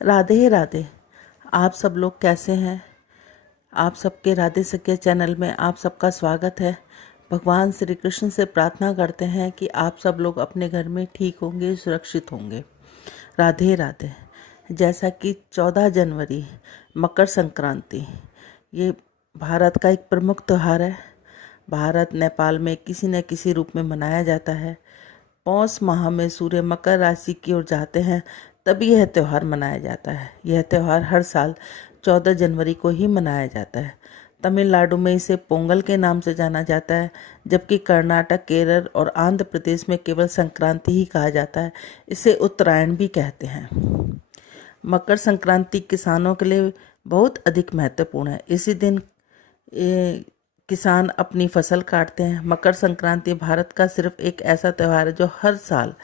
राधे राधे। आप सब लोग कैसे हैं? आप सबके राधे सखिया चैनल में आप सबका स्वागत है। भगवान श्री कृष्ण से प्रार्थना करते हैं कि आप सब लोग अपने घर में ठीक होंगे, सुरक्षित होंगे। राधे राधे। जैसा कि 14 जनवरी मकर संक्रांति, ये भारत का एक प्रमुख त्यौहार है। भारत नेपाल में किसी न किसी रूप में मनाया जाता है। पौष माह में सूर्य मकर राशि की ओर जाते हैं तभी यह त्यौहार मनाया जाता है। यह त्यौहार हर साल 14 जनवरी को ही मनाया जाता है। तमिलनाडु में इसे पोंगल के नाम से जाना जाता है, जबकि कर्नाटक, केरल और आंध्र प्रदेश में केवल संक्रांति ही कहा जाता है। इसे उत्तरायण भी कहते हैं। मकर संक्रांति किसानों के लिए बहुत अधिक महत्वपूर्ण है। इसी दिन किसान अपनी फसल काटते हैं। मकर संक्रांति भारत का सिर्फ एक ऐसा त्यौहार है जो हर साल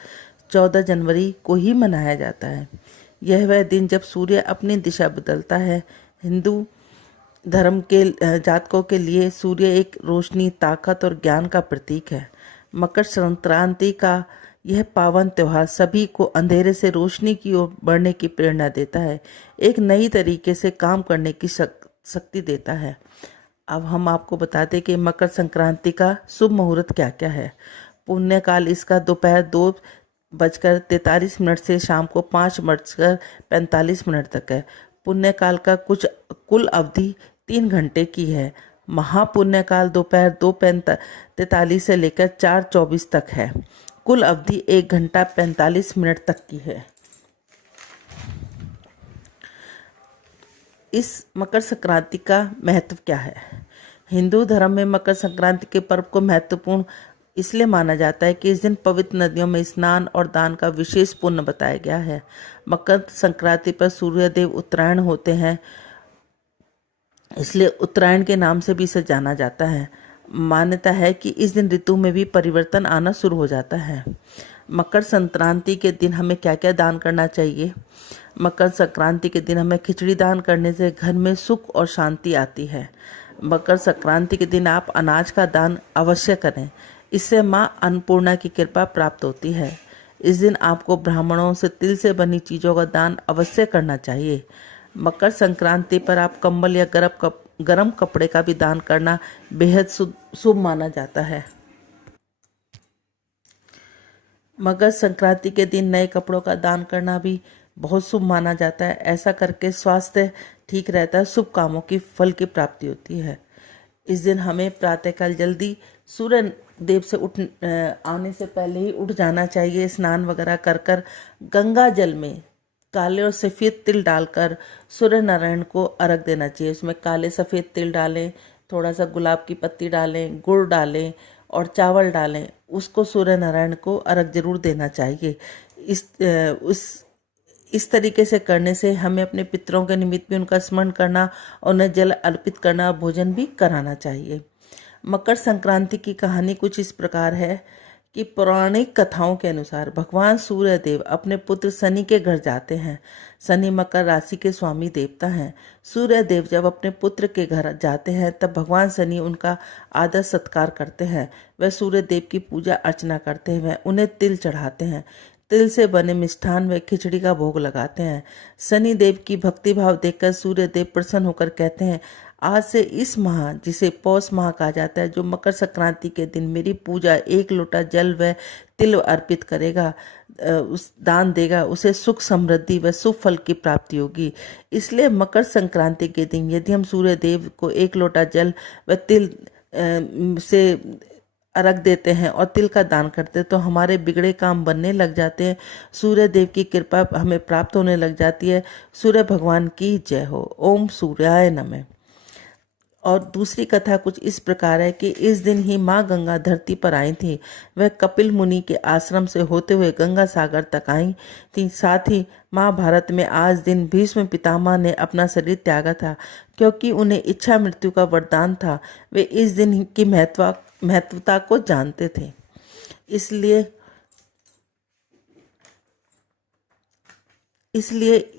14 जनवरी को ही मनाया जाता है। यह वह दिन जब सूर्य अपनी दिशा बदलता है। हिंदू धर्म के जातकों के लिए सूर्य एक रोशनी, ताकत और ज्ञान का प्रतीक है। मकर संक्रांति का यह पावन त्यौहार सभी को अंधेरे से रोशनी की ओर बढ़ने की प्रेरणा देता है, एक नई तरीके से काम करने की शक्ति देता है। अब हम आपको बताते हैं कि मकर संक्रांति का शुभ मुहूर्त क्या क्या है। पुण्यकाल इसका दोपहर 2:43 से शाम को 5:45 तक है। पुण्यकाल का कुल अवधि 3 घंटे की है। महापुण्यकाल दोपहर 2:43 से लेकर 4:24 तक है। कुल अवधि 1 घंटा 45 मिनट तक की है। इस मकर संक्रांति का महत्व क्या है? हिंदू धर्म में मकर संक्रांति के पर्व को महत्वपूर्ण इसलिए माना जाता है कि इस दिन पवित्र नदियों में स्नान और दान का विशेष पुण्य बताया गया है। मकर संक्रांति पर सूर्यदेव उत्तरायण होते हैं, इसलिए उत्तरायण के नाम से भी इसे जाना जाता है। मान्यता है कि इस दिन ऋतु में भी परिवर्तन आना शुरू हो जाता है। मकर संक्रांति के दिन हमें क्या क्या दान करना चाहिए? मकर संक्रांति के दिन हमें खिचड़ी दान करने से घर में सुख और शांति आती है। मकर संक्रांति के दिन आप अनाज का दान अवश्य करें, इससे माँ अन्नपूर्णा की कृपा प्राप्त होती है। इस दिन आपको ब्राह्मणों से तिल से बनी चीज़ों का दान अवश्य करना चाहिए। मकर संक्रांति पर आप कंबल या गरम कपड़े का भी दान करना बेहद शुभ माना जाता है। मकर संक्रांति के दिन नए कपड़ों का दान करना भी बहुत शुभ माना जाता है। ऐसा करके स्वास्थ्य ठीक रहता है, शुभ कामों की फल की प्राप्ति होती है। इस दिन हमें प्रातःकाल जल्दी सूर्य देव से आने से पहले ही उठ जाना चाहिए। स्नान वगैरह कर गंगा जल में काले और सफ़ेद तिल डालकर सूर्य नारायण को अर्घ देना चाहिए। उसमें काले सफ़ेद तिल डालें, थोड़ा सा गुलाब की पत्ती डालें, गुड़ डालें और चावल डालें। उसको सूर्य नारायण को अर्घ जरूर देना चाहिए। इस तरीके से करने से हमें अपने पितरों के निमित्त भी उनका स्मरण करना और उन्हें जल अर्पित करना, भोजन भी कराना चाहिए। मकर संक्रांति की कहानी कुछ इस प्रकार है कि पौराणिक कथाओं के अनुसार भगवान सूर्यदेव अपने पुत्र शनि के घर जाते हैं। शनि मकर राशि के स्वामी देवता हैं। सूर्यदेव जब अपने पुत्र के घर जाते हैं तब भगवान शनि उनका आदर सत्कार करते हैं। वह सूर्यदेव की पूजा अर्चना करते हैं। वह उन्हें तिल चढ़ाते हैं। तिल से बने मिष्ठान व खिचड़ी का भोग लगाते हैं। शनि देव की भक्ति भाव देखकर सूर्यदेव प्रसन्न होकर कहते हैं, आज से इस माह, जिसे पौष माह कहा जाता है, जो मकर संक्रांति के दिन मेरी पूजा 1 लोटा जल व तिल अर्पित करेगा, उस दान देगा, उसे सुख समृद्धि व शुभ फल की प्राप्ति होगी। इसलिए मकर संक्रांति के दिन यदि हम सूर्यदेव को 1 लोटा जल व तिल से अर्घ देते हैं और तिल का दान करते हैं तो हमारे बिगड़े काम बनने लग जाते हैं। सूर्य देव की कृपा हमें प्राप्त होने लग जाती है। सूर्य भगवान की जय हो। ओम सूर्याय नमः। और दूसरी कथा कुछ इस प्रकार है कि इस दिन ही माँ गंगा धरती पर आई थी। वह कपिल मुनि के आश्रम से होते हुए गंगा सागर तक आई थी। साथ ही महाभारत में आज दिन भीष्म पितामह ने अपना शरीर त्यागा था, क्योंकि उन्हें इच्छा मृत्यु का वरदान था। वे इस दिन की महत्वता को जानते थे। इसलिए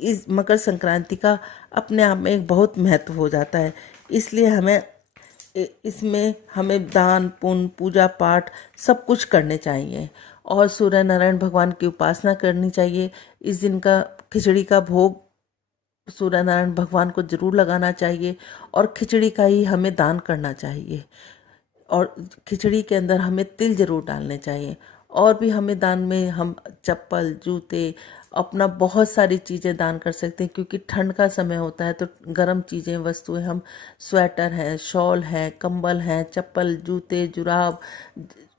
इस मकर संक्रांति का अपने आप में एक बहुत महत्व हो जाता है। इसलिए इसमें हमें दान पुण्य, पूजा पाठ सब कुछ करने चाहिए और सूर्य नारायण भगवान की उपासना करनी चाहिए। इस दिन का खिचड़ी का भोग सूर्य नारायण भगवान को जरूर लगाना चाहिए। और खिचड़ी का ही हमें दान करना चाहिए, और खिचड़ी के अंदर हमें तिल जरूर डालने चाहिए। और भी हमें दान में हम चप्पल, जूते, अपना बहुत सारी चीज़ें दान कर सकते हैं, क्योंकि ठंड का समय होता है तो गर्म चीज़ें, वस्तुएं, हम स्वेटर है, शॉल है, कंबल है, चप्पल, जूते, जुराब,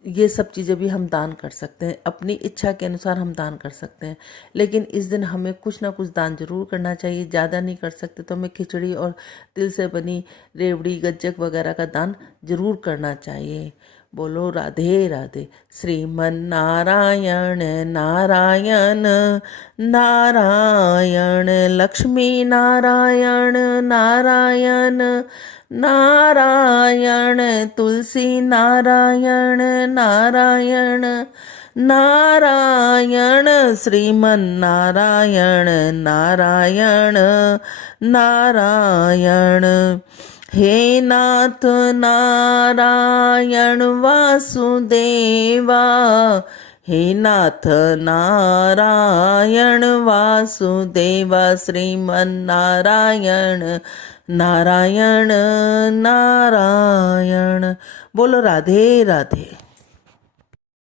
ये सब चीज़ें भी हम दान कर सकते हैं। अपनी इच्छा के अनुसार हम दान कर सकते हैं, लेकिन इस दिन हमें कुछ ना कुछ दान जरूर करना चाहिए। ज़्यादा नहीं कर सकते तो हमें खिचड़ी और तिल से बनी रेवड़ी, गज्जक वगैरह का दान जरूर करना चाहिए। बोलो राधे राधे। श्रीमन नारायण नारायण नारायण, लक्ष्मी नारायण नारायण नारायण, तुलसी नारायण नारायण नारायण, श्रीमन नारायण नारायण नारायण। हे नाथ नारायण वासुदेवा, हे नाथ नारायण वासुदेवा, श्रीमन नारायण नारायण नारायण। बोलो राधे राधे।